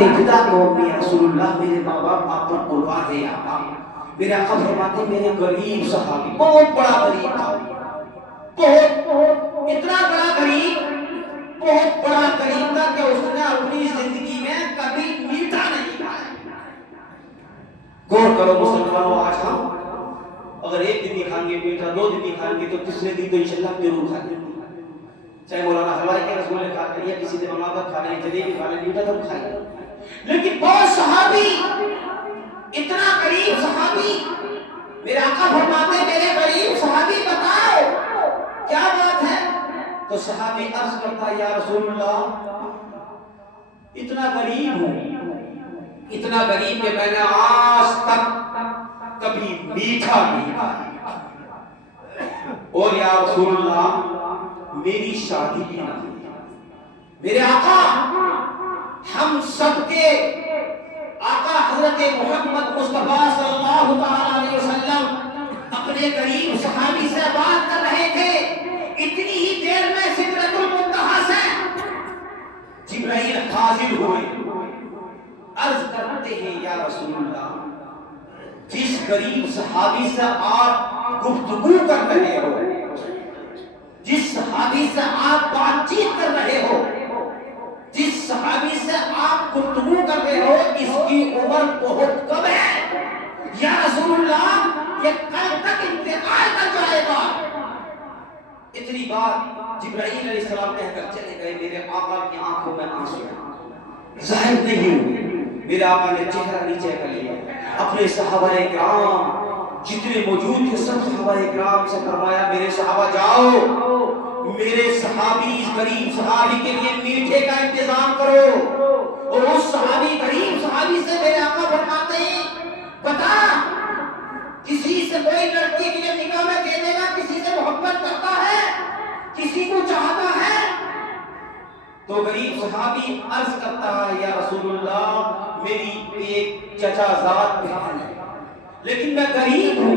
ولادت فدا قوم یا رسول اللہ، میرے ماں باپ آپ پر قربان ہے آقا۔ میرے آقا فرماتے میرے غریب صحابی، بہت بڑا غریب تھا، بہت اتنا بڑا غریب، بہت بڑا غریب تھا کہ اس نے اپنی زندگی میں کبھی میٹھا نہیں کھایا۔ غور کرو مسلمانوں، آج ہم اگر ایک دن بھی کھائیں گے میٹھا، 2 دن بھی کھائیں گے تو تیسرے دن تو انشاءاللہ ضرور کھائیں گے، چاہے مولانا حلوائی کے رسول نے کھا لیا، کسی نے بنا کر کھا لیا، جلیبی کھا لیا، میٹھا تو کھائیں۔ لیکن بہت صحابی، اتنا غریب صحابی، میرے آقا فرماتے میرے غریب صحابی بتاؤ کیا بات ہے؟ تو صحابی عرض کرتا یا رسول اللہ اتنا غریب ہوں، اتنا غریب کہ میں نے آج تک کبھی میٹھا نہیں کھایا، اور یا رسول اللہ میری شادی بھی نہ ہوئی۔ میرے آقا ہم سب کے آقا حضرت محمد مصطفیٰ صلی اللہ علیہ وسلم اپنے غریب صحابی سے بات کر رہے تھے، اتنی ہی دیر میں سدرۃ المنتہا سے جبرائیل حاضر ہوئے، عرض کرتے ہیں یا رسول اللہ جس غریب صحابی سے آپ گفتگو کر رہے ہو، جس صحابی سے آپ بات چیت کر رہے ہو، جس صحابی سے آپ گفتگو کر رہے ہو، اس کی عمر بہت کم ہے، یا رسول اللہ یہ کل تک انتقال کر جائے گا۔ اتنی بات جبرائیل علیہ السلام کہہ کر چلے گئے، میرے آقا کی آنکھوں میں آنسو ظاہر نہیں ہوئے، میرے آقا نے چہرہ نیچے کر لیا، اپنے صحابہ کرام جتنے موجود تھے سب صحابہ کرام سے فرمایا میرے صحابہ جاؤ، میرے صحابی اس غریب صحابی کے لیے میٹھے کا انتظام کرو، اور اس صحابی غریب صحابی سے میرے آقا فرماتے ہیں بتا کسی سے کوئی لڑکی کے لیے نکاح میں دے دے گا، کسی سے محبت کرتا ہے، کسی کو چاہتا ہے؟ تو غریب صحابی عرض کرتا ہے یا رسول اللہ میری ایک چچا زاد بہن ہے، لیکن میں غریب ہوں،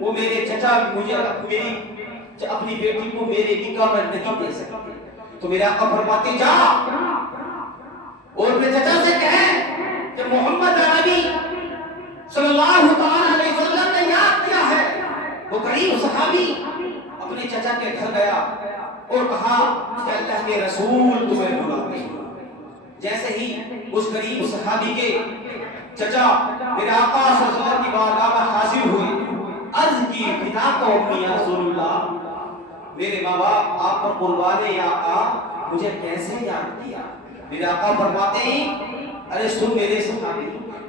وہ میرے چچا مجھے اپنی بیٹی کو میرے نکاح میں نہیں دے سکتے، تو میرے آقا فرماتے جا اور اپنے چچا سے کہیں کہ محمد عربی صلی اللہ تعالی علیہ وسلم نے یاد کیا ہے۔ وہ غریب صحابی اپنے چچا کے گھر گیا اور کہا کہ اللہ کے رسول تمہیں بلاتے ہیں۔ جیسے ہی اس غریب صحابی کے چچا میرے آقا صلی اللہ علیہ وسلم کی بارگاہ میں حاضر ہوئے، عرض کی فدا قومی یا رسول اللہ میرے ماں باپ آپ پر قربان یا آقا مجھے کیسے یاد کیا؟ میرے آقا فرماتے ہیں ارے سن میرے صحابی،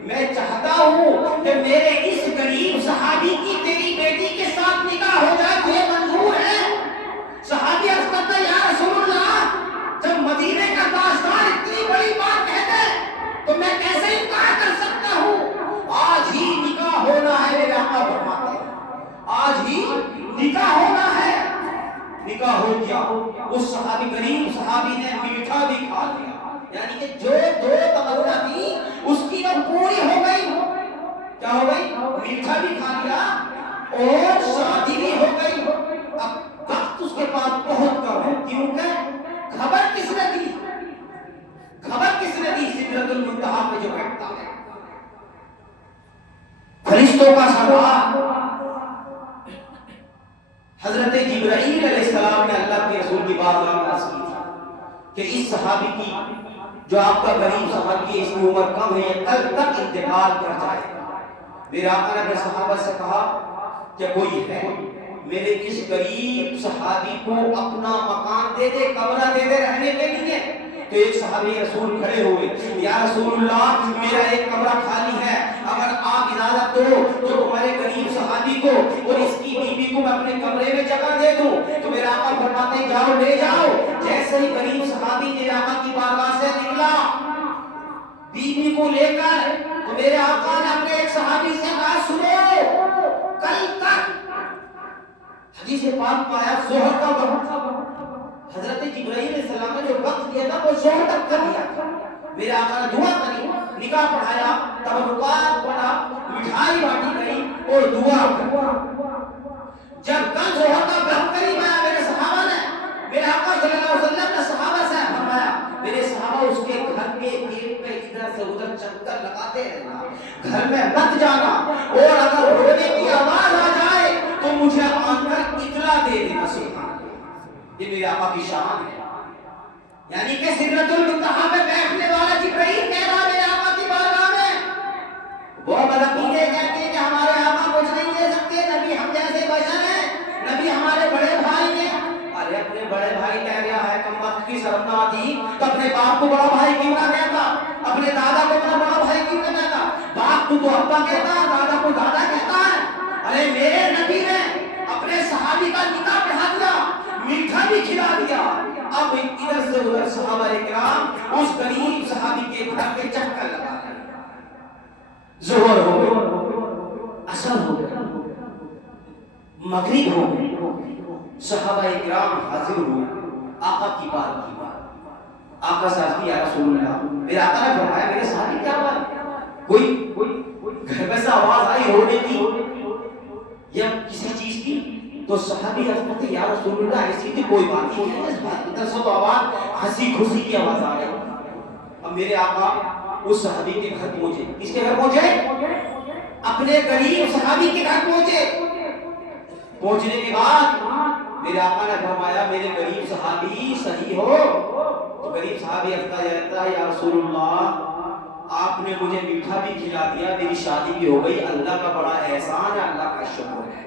میں چاہتا ہوں کہ میرے اس غریب صحابی کی تیری بیٹی کے ساتھ نکاح ہو جائے، تجھے منظور ہے؟ صحابی عرض کرتا یا رسول اللہ جب مدینے کا تاجدار اتنی بڑی بات کہتے تو میں کیسے انکار کر سکتا ہوں؟ آج ہی نکاح ہونا ہے، میرے آقا فرماتے ہیں آج ہی نکاح ہونا ہے۔ نکاح ہو گیا، اس صحابی غریب صحابی نے میٹھا بھی کھا لیا، یعنی کہ جو 2 تمنا تھی اس کی اب پوری ہو گئی، کیا ہو گئی؟ میٹھا بھی کھا لیا اور شادی بھی ہو گئی۔ اب وقت اس کے پاس بہت کم ہے، کیونکہ خبر کس نے دی؟ خبر کس نے دی؟ سدرۃ المنتہا پہ جو بیٹھتا ہے، فرشتوں کا سردار حضرت جبرائیل علیہ السلام نے اللہ کے رسول کی بارگاہ میں عرض کی تھی کہ اس صحابی کی جو آپ کا غریب صحابی ہے اس کی عمر کم ہے، یہ کل تک انتقال کر جائے گا۔ میرے آقا نے اپنے صحابہ سے کہا کہ کوئی ہے میرے اس غریب صحابی کو اپنا مکان دے دے، کمرہ دے دے رہنے کے لیے۔ تو ایک صحابی رسول کھڑے ہوئے، یا رسول اللہ میرا ایک کمرہ خالی ہے، اگر آپ اجازت دو تو تمہارے غریب صحابی کو اور اس کی بیوی کو میں اپنے کمرے میں جگہ دے دوں۔ تو میرے آقا فرماتے ہیں جاؤ لے جاؤ۔ جیسے ہی غریب صحابی میرے آقا کی بارگاہ سے نکلا بیوی کو لے کر، تو میرے آقا نے اپنے ایک صحابی سے کہا سنو کل تک حدیث پاک میں آیا ظہر کا وقت، حضرت جبرائیل علیہ السلام نے جو وقت دیا تھا وہ ظہر تک کا دیا تھا۔ میرے آقا نے دعا کری، نکاح پڑھایا، تبرکات پڑھا، مٹھائی بانٹی گئی اور دعا کی۔ جب کل ظہر کا وقت قریب آیا میرے صحابہ نے، میرے آقا صلی اللہ علیہ وسلم نے صحابہ سے فرمایا، میرے صحابہ اس کے گھر کے گیٹ پہ ادھر ادھر سے ادھر چکر لگاتے رہنا، گھر میں مت جانا، اور اگر رونے کی آواز آ جائے تو مجھے آن کر اطلاع دے دینا۔ سبحان اللہ، یہ میرے آقا کی شان ہے۔ یعنی کہ سدرۃ المنتہا پہ بیٹھنے والا جبرائیل کہہ رہا میرے آقا کی بارگاہ میں، وہ ملائکے کہتے ہیں کہ ہمارے آقا کچھ نہیں دے سکتے، نبی ہم جیسے بشر ہیں، نبی ہمارے بڑے بھائی ہیں۔ ارے اپنے بڑے بھائی کہہ رہا ہے، کم وقت کی شرم نہ آتی تو اپنے باپ کو بڑا بھائی کیوں نہ کہتا، اپنے دادا کو اپنا بڑا بھائی کیوں نہ کہتا، باپ کو تو ابا کہتا ہے، دادا کو دادا کہتا ہے۔ ارے میرے نبی نے اپنے صحابی کا نکاح پڑھا دیا، میٹھا بھی کھلا دیا، اب ادھر سے ادھر صحابہ کرام اس غریب صحابی کے گھر پہ چکر لگا رہے ہیں۔ ظہر ہو گئی، عصر ہو گئی، مغرب ہو گئی، صحابہ کرام حاضر ہوئے آقا کی بارگاہ میں۔ آقا صاحب کی یا رسول اللہ، میرے آقا نے فرمایا میرے صحابی کیا بات، کوئی گھر میں سے آواز آئی ہونے کی یا کسی چیز کی؟ تو صحابی حضرت یا رسول اللہ ایسی تھی کوئی بات نہیں ہے، ادھر سے تو آواز ہنسی خوشی کی آواز آ رہی۔ اب میرے آقا اس صحابی کے گھر پہنچے، کس کے گھر پہنچے؟ اپنے غریب صحابی کے گھر پہنچے۔ پہنچنے کے بعد میرے آقا نے فرمایا میرے غریب صحابی صحیح ہو؟ تو غریب صحابی کہتا ہے یا رسول اللہ آپ نے مجھے میٹھا بھی کھلا دیا، میری شادی بھی ہو گئی، اللہ کا بڑا احسان ہے، اللہ کا شکر ہے۔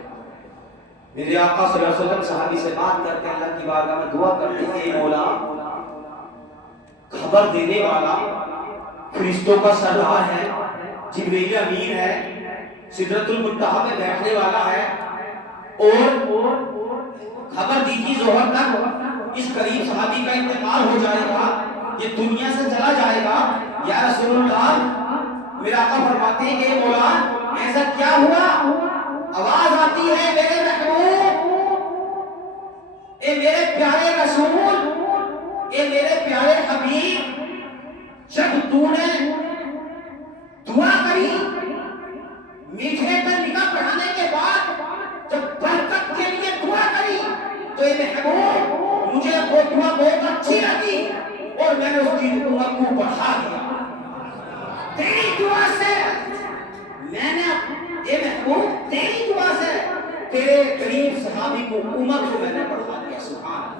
میرے آقا صلی اللہ علیہ وسلم صحابی سے بات کرتے اللہ کی بارگاہ میں دعا کرتے ہیں، اے مولا خبر دینے والا فرشتوں کا سردار ہے، جبرائیل امین ہے، سدرۃ المنتہا پہ بیٹھنے والا ہے، اور خبر دی تھی ظہر تک اس غریب صحابی کا انتقال ہو جائے گا، یہ دنیا سے چلا جائے گا۔ یا رسول اللہ میرا آقا فرماتے ہیں کہ مولا ایسا کیا ہوا؟ آواز آتی ہے میرے محبوب، اے میرے پیارے رسول، اے میرے پیارے حبیب، جب تو نے دعا کری میٹھے پر نکاح پڑھانے کے بعد، جب برکت کے لیے دعا کری تو اے محبوب مجھے وہ دعا بہت اچھی لگی اور میں نے اس کی عمر کو بڑھا دیا۔ تیری دعا سے میں نے، اے محبوب تیری دعا سے تیرے غریب صحابی کو عمر کو میں نے بڑھا دیا۔ سبحان اللہ۔